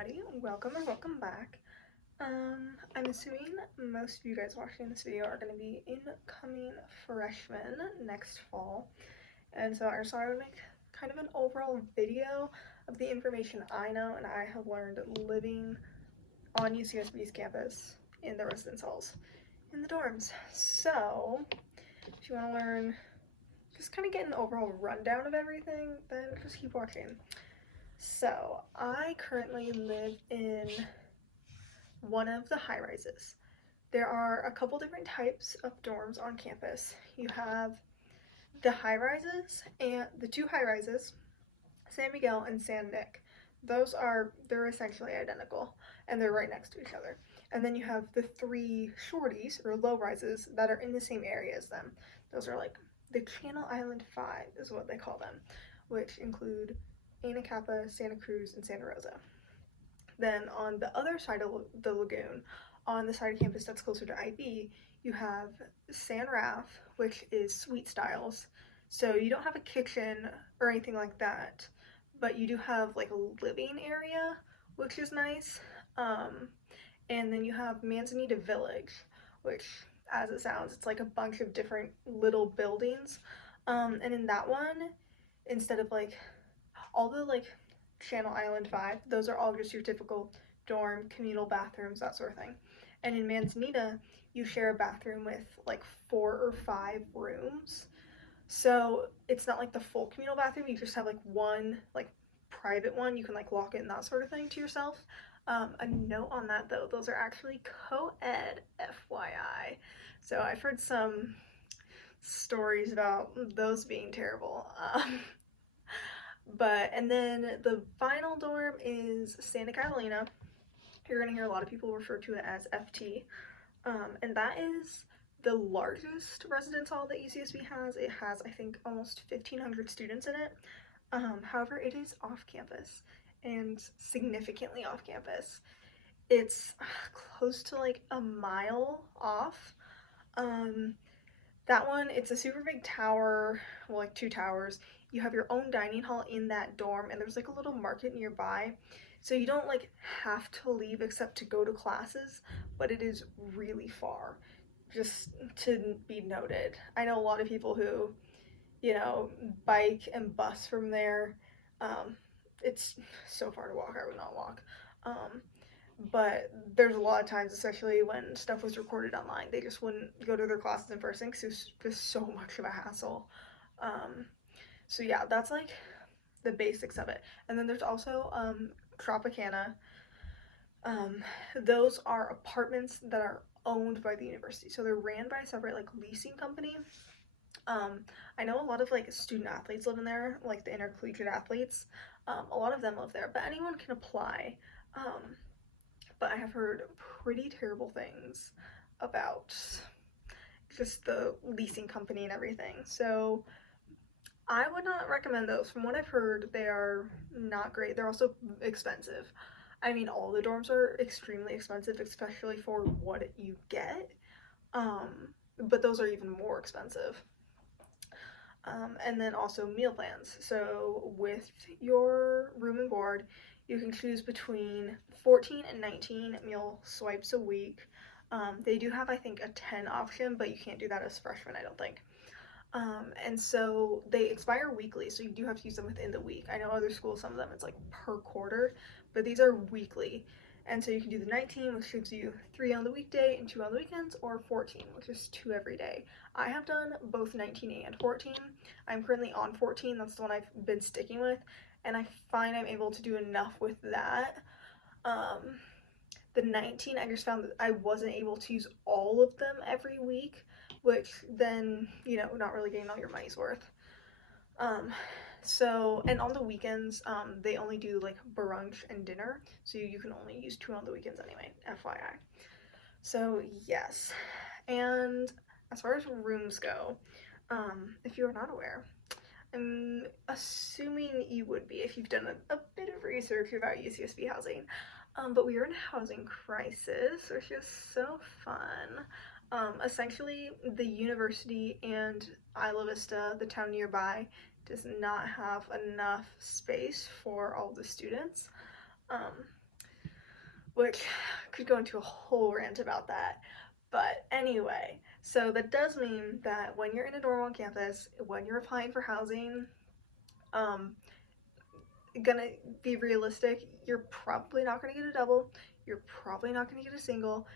everybody, welcome or welcome back. I'm assuming most of you guys watching this video are going to be incoming freshmen next fall, and so I just thought I would make kind of an overall video of the information I know and I have learned living on UCSB's campus in the residence halls, in the dorms. So, if you want to learn, just kind of get an overall rundown of everything, then just keep watching. So, I currently live in one of the high rises. There are a couple different types of dorms on campus. You have the high rises and the two high rises, San Miguel and San Nick. They're essentially identical and they're right next to each other. And then you have the three shorties or low rises that are in the same area as them. Those are like the Channel Island 5 is what they call them, which include Anacapa, Santa Cruz, and Santa Rosa. Then on the other side of the lagoon, on the side of campus that's closer to IB, you have San Raf, which is suite styles. So you don't have a kitchen or anything like that, but you do have like a living area, which is nice. And then you have Manzanita Village, which, as it sounds, it's like a bunch of different little buildings. And in that one, instead of like all the like Channel Island 5, those are all just your typical dorm, communal bathrooms, that sort of thing. And in Manzanita, you share a bathroom with like 4 or 5 rooms. So it's not like the full communal bathroom, you just have like one like private one, you can like lock it and that sort of thing to yourself. A note on that though, those are actually co-ed, FYI. So I've heard some stories about those being terrible. And then the final dorm is Santa Catalina. You're gonna hear a lot of people refer to it as FT. And that is the largest residence hall that UCSB has. It has, I think, almost 1,500 students in it. However, it is off campus and significantly off campus. It's close to like a mile off. That one, it's a super big tower, well, like 2 towers. You have your own dining hall in that dorm, and there's like a little market nearby. So you don't like have to leave except to go to classes, but it is really far, just to be noted. I know a lot of people who, bike and bus from there. It's so far to walk, I would not walk. But there's a lot of times, especially when stuff was recorded online, they just wouldn't go to their classes in person because it was just so much of a hassle. So yeah, that's like the basics of it. And then there's also Tropicana. Those are apartments that are owned by the university, so they're ran by a separate like leasing company. I know a lot of like student athletes live in there, like the intercollegiate athletes. A lot of them live there, but anyone can apply. But I have heard pretty terrible things about just the leasing company and everything. So I would not recommend those. From what I've heard, they are not great. They're also expensive. I mean, all the dorms are extremely expensive, especially for what you get. But those are even more expensive. And then also meal plans. So with your room and board, you can choose between 14 and 19 meal swipes a week. They do have, I think, a 10 option, but you can't do that as freshmen, I don't think. And so they expire weekly, so you do have to use them within the week. I know other schools, some of them it's like per quarter, but these are weekly. And so you can do the 19, which gives you 3 on the weekday and 2 on the weekends, or 14, which is 2 every day. I have done both 19 and 14. I'm currently on 14, that's the one I've been sticking with, and I find I'm able to do enough with that. The 19, I just found that I wasn't able to use all of them every week, which then, not really getting all your money's worth. And on the weekends, they only do like brunch and dinner, so you can only use 2 on the weekends anyway, FYI. So yes, and as far as rooms go, if you're not aware, I'm assuming you would be if you've done a bit of research about UCSB housing, but we are in a housing crisis, which is so fun. Essentially, the university and Isla Vista, the town nearby, does not have enough space for all the students. which could go into a whole rant about that. But anyway, so that does mean that when you're in a dorm on campus, when you're applying for housing, um, gonna be realistic, you're probably not gonna get a double, you're probably not gonna get a single.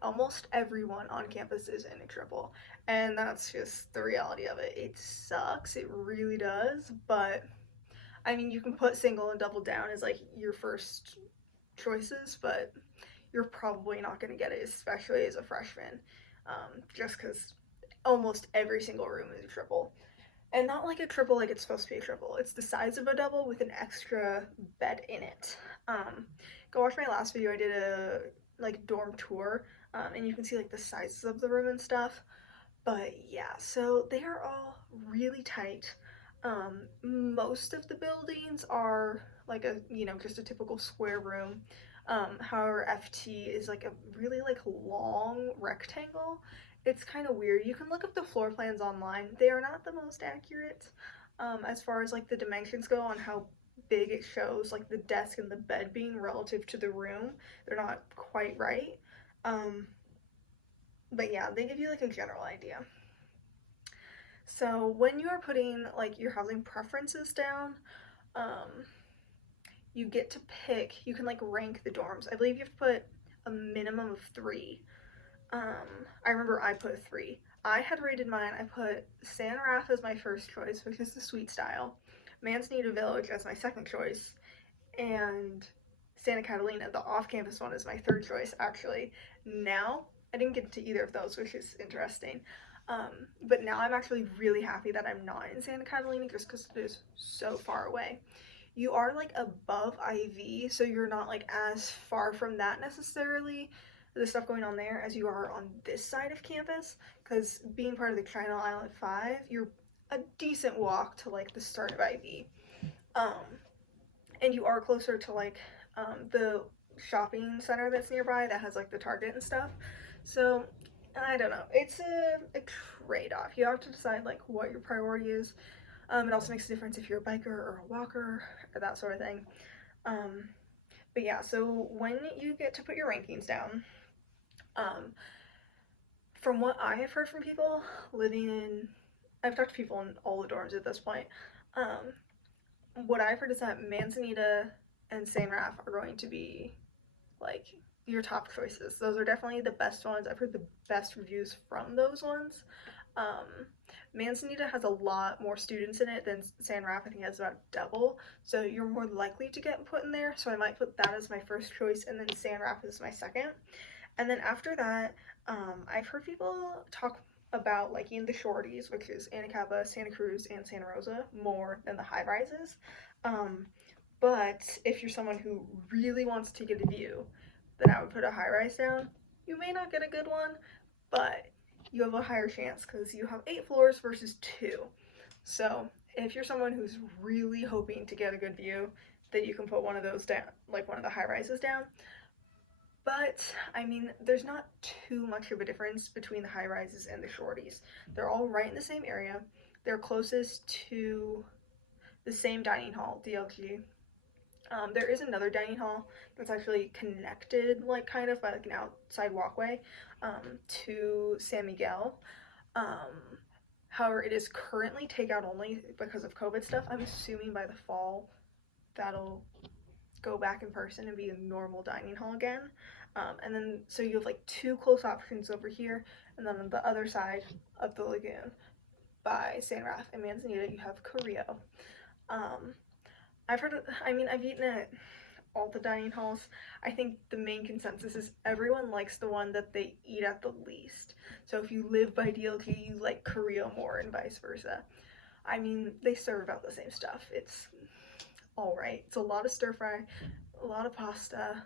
Almost everyone on campus is in a triple, and that's just the reality of it. It sucks, it really does, but I mean, you can put single and double down as like your first choices, but you're probably not going to get it, especially as a freshman, just because almost every single room is a triple. And not like a triple like it's supposed to be a triple. It's the size of a double with an extra bed in it. Go watch my last video. I did a like dorm tour, and you can see like the sizes of the room and stuff. But yeah, so they are all really tight. Most of the buildings are like a, just a typical square room. However, FT is like a really like long rectangle. It's kind of weird. You can look up the floor plans online. They are not the most accurate as far as like the dimensions go on how big it shows like the desk and the bed being relative to the room. They're not quite right. But yeah, they give you like a general idea. So when you are putting like your housing preferences down, you get to pick, you can like rank the dorms. I believe you have to put a minimum of 3. I remember I put 3. I had rated mine, I put San Raf as my first choice, which is the suite style, Manzanita Village as my second choice, and Santa Catalina, the off-campus one, is my third choice, actually. Now, I didn't get to either of those, which is interesting. But now I'm actually really happy that I'm not in Santa Catalina just because it is so far away. You are like above IV, so you're not like as far from that necessarily, the stuff going on there, as you are on this side of campus, because being part of the China Island 5, you're a decent walk to like the start of IV. And you are closer to like the shopping center that's nearby that has like the Target and stuff. So I don't know, it's a trade-off. You have to decide like what your priority is. It also makes a difference if you're a biker or a walker or that sort of thing. But yeah, so when you get to put your rankings down, from what I have heard from people living in, I've talked to people in all the dorms at this point, what I've heard is that Manzanita and San Raf are going to be like your top choices. Those are definitely the best ones. I've heard the best reviews from those ones. Manzanita has a lot more students in it than San Raf. I think it has about double, so you're more likely to get put in there, so I might put that as my first choice, and then San Raf is my second. And then after that, I've heard people talk about liking the shorties, which is Anacapa, Santa Cruz, and Santa Rosa, more than the high rises. But if you're someone who really wants to get a view, then I would put a high rise down. You may not get a good one, but you have a higher chance because you have 8 floors versus 2. So if you're someone who's really hoping to get a good view, then you can put one of those down, like one of the high rises down. But I mean, there's not too much of a difference between the high rises and the shorties. They're all right in the same area. They're closest to the same dining hall, DLG. There is another dining hall that's actually connected, like kind of by like an outside walkway, to San Miguel. However, it is currently takeout only because of COVID stuff. I'm assuming by the fall that'll go back in person and be a normal dining hall again. And then so you have like 2 close options over here, and then on the other side of the lagoon by San Raf and Manzanita you have Carrillo. I've eaten at all the dining halls. I think the main consensus is everyone likes the one that they eat at the least. So if you live by DLG, you like Carrillo more and vice versa. I mean, they serve about the same stuff. It's alright. It's a lot of stir fry, a lot of pasta.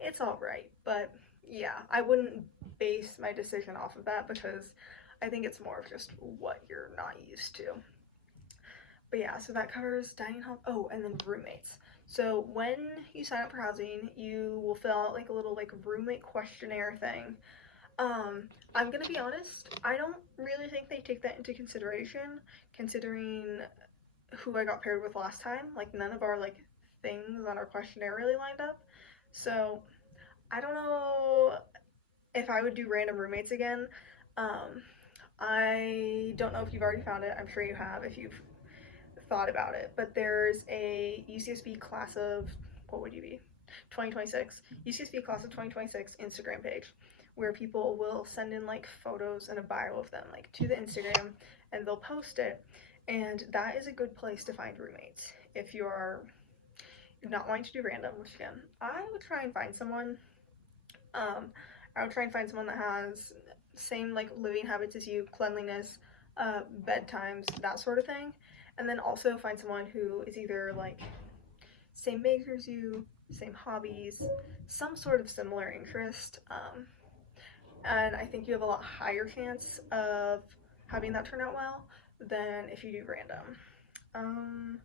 It's alright, but yeah, I wouldn't base my decision off of that because I think it's more of just what you're not used to. But yeah, so that covers dining hall. Oh, and then roommates. So when you sign up for housing, you will fill out like a little like roommate questionnaire thing. I'm gonna be honest, I don't really think they take that into consideration, considering who I got paired with last time. Like none of our like things on our questionnaire really lined up. So I don't know if I would do random roommates again. I don't know if you've already found it. I'm sure you have if you've thought about it. But there's a UCSB class of, what would you be? 2026. UCSB class of 2026 Instagram page where people will send in like photos and a bio of them like to the Instagram and they'll post it. And that is a good place to find roommates. If you're not wanting to do random, which again, I would try and find someone. Um, I would try and find someone that has same like living habits as you, cleanliness, bedtimes, that sort of thing. And then also find someone who is either like same major as you, same hobbies, some sort of similar interest. And I think you have a lot higher chance of having that turn out well than if you do random.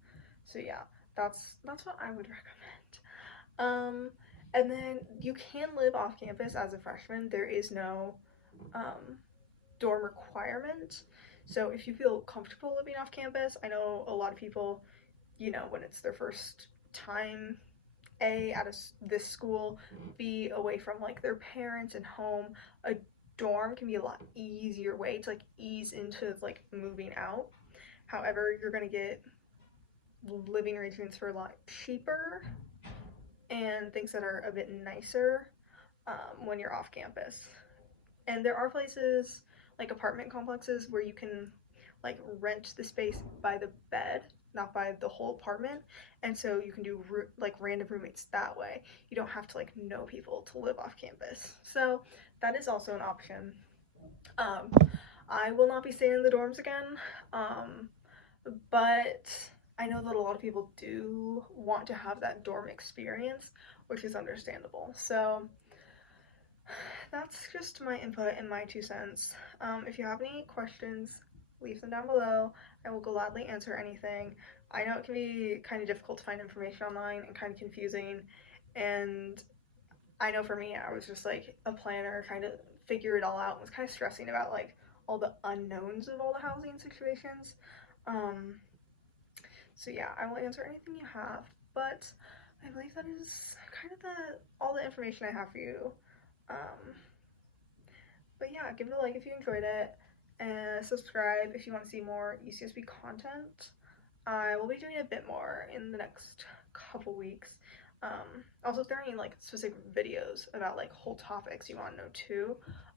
So yeah, that's what I would recommend. And then you can live off campus as a freshman. There is no dorm requirement. So if you feel comfortable living off campus, I know a lot of people, when it's their first time at this school, B, away from like their parents and home, a dorm can be a lot easier way to like ease into like moving out. However, you're gonna get living arrangements for a lot cheaper and things that are a bit nicer when you're off campus. And there are places like apartment complexes where you can like rent the space by the bed, not by the whole apartment, and so you can do like random roommates that way. You don't have to like know people to live off campus, so that is also an option. I will not be staying in the dorms again, but I know that a lot of people do want to have that dorm experience, which is understandable. So that's just my input and my 2 cents. If you have any questions, leave them down below. I will gladly answer anything. I know it can be kind of difficult to find information online and kind of confusing, and I know for me, I was just like a planner trying to figure it all out and was kind of stressing about like all the unknowns of all the housing situations. Um, so yeah, I will answer anything you have, but I believe that is kind of all the information I have for you. But yeah, give it a like if you enjoyed it, and subscribe if you want to see more UCSB content. I will be doing a bit more in the next couple weeks. Also, if there are any like specific videos about like whole topics you want to know too,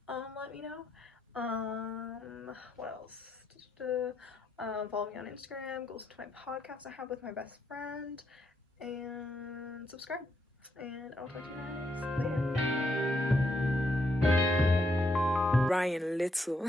let me know. What else? Follow me on Instagram, go listen to my podcast I have with my best friend, and subscribe. And I'll talk to you guys later. Ryan Little.